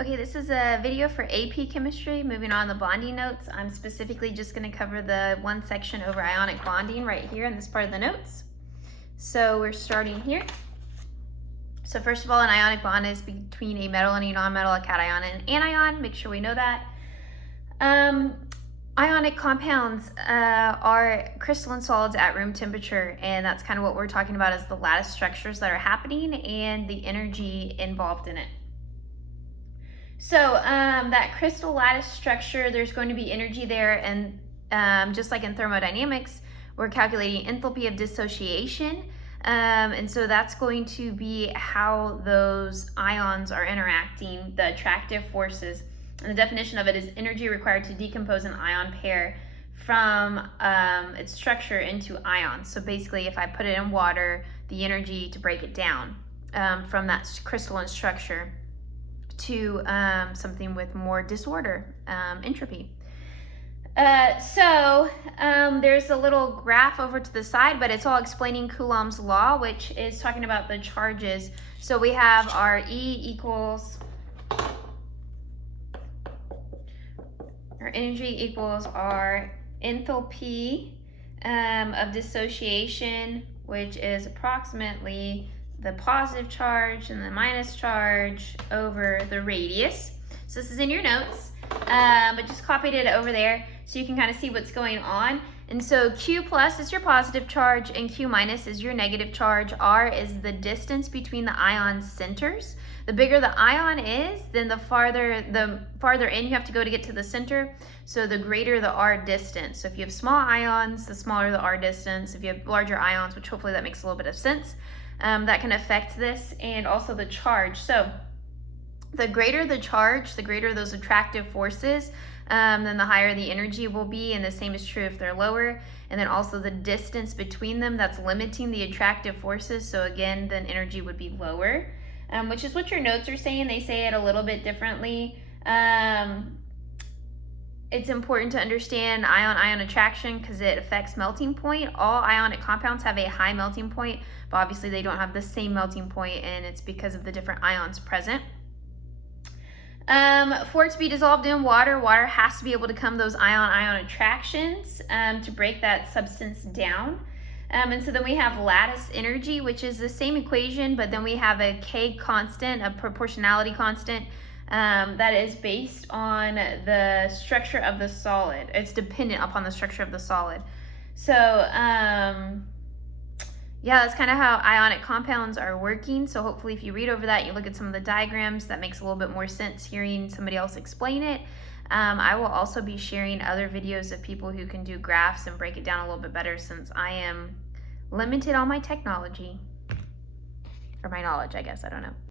Okay, this is a video for AP Chemistry. Moving on the bonding notes, I'm specifically just going to cover the one section over ionic bonding right here in this part of the notes. So we're starting here. So first of all, an ionic bond is between a metal and a nonmetal, a cation and an anion. Make sure we know that. Ionic compounds are crystalline solids at room temperature, and that's kind of what we're talking about is the lattice structures that are happening and the energy involved in it. So that crystal lattice structure, there's going to be energy there, and just like in thermodynamics, we're calculating enthalpy of dissociation, and so that's going to be how those ions are interacting, the attractive forces. And the definition of it is energy required to decompose an ion pair from its structure into ions. So basically, if I put it in water, the energy to break it down from that crystalline structure to something with more disorder, entropy. So there's a little graph over to the side, but it's all explaining Coulomb's law, which is talking about the charges. So we have our E equals, our energy equals our enthalpy of dissociation, which is approximately the positive charge and the minus charge over the radius. So this is in your notes, but just copied it over there so you can kind of see what's going on. And so Q plus is your positive charge and Q minus is your negative charge. R is the distance between the ion centers. The bigger the ion is, then the farther in you have to go to get to the center. So the greater the R distance. So if you have small ions, the smaller the R distance. If you have larger ions, which hopefully that makes a little bit of sense, that can affect this, and also the charge. So the greater the charge, the greater those attractive forces, then the higher the energy will be, and the same is true if they're lower. And then also the distance between them, that's limiting the attractive forces. So again, then energy would be lower, which is what your notes are saying. They say it a little bit differently. It's important to understand ion-ion attraction because it affects melting point. All ionic compounds have a high melting point, but obviously they don't have the same melting point, and it's because of the different ions present. For it to be dissolved in water, water has to be able to come those ion-ion attractions to break that substance down. And so then we have lattice energy, which is the same equation, but then we have a K constant, a proportionality constant, that is based on the structure of the solid. It's dependent upon the structure of the solid. So yeah, that's kind of how ionic compounds are working. So hopefully if you read over that, you look at some of the diagrams, that makes a little bit more sense hearing somebody else explain it. I will also be sharing other videos of people who can do graphs and break it down a little bit better, since I am limited on my technology, or my knowledge, I guess, I don't know.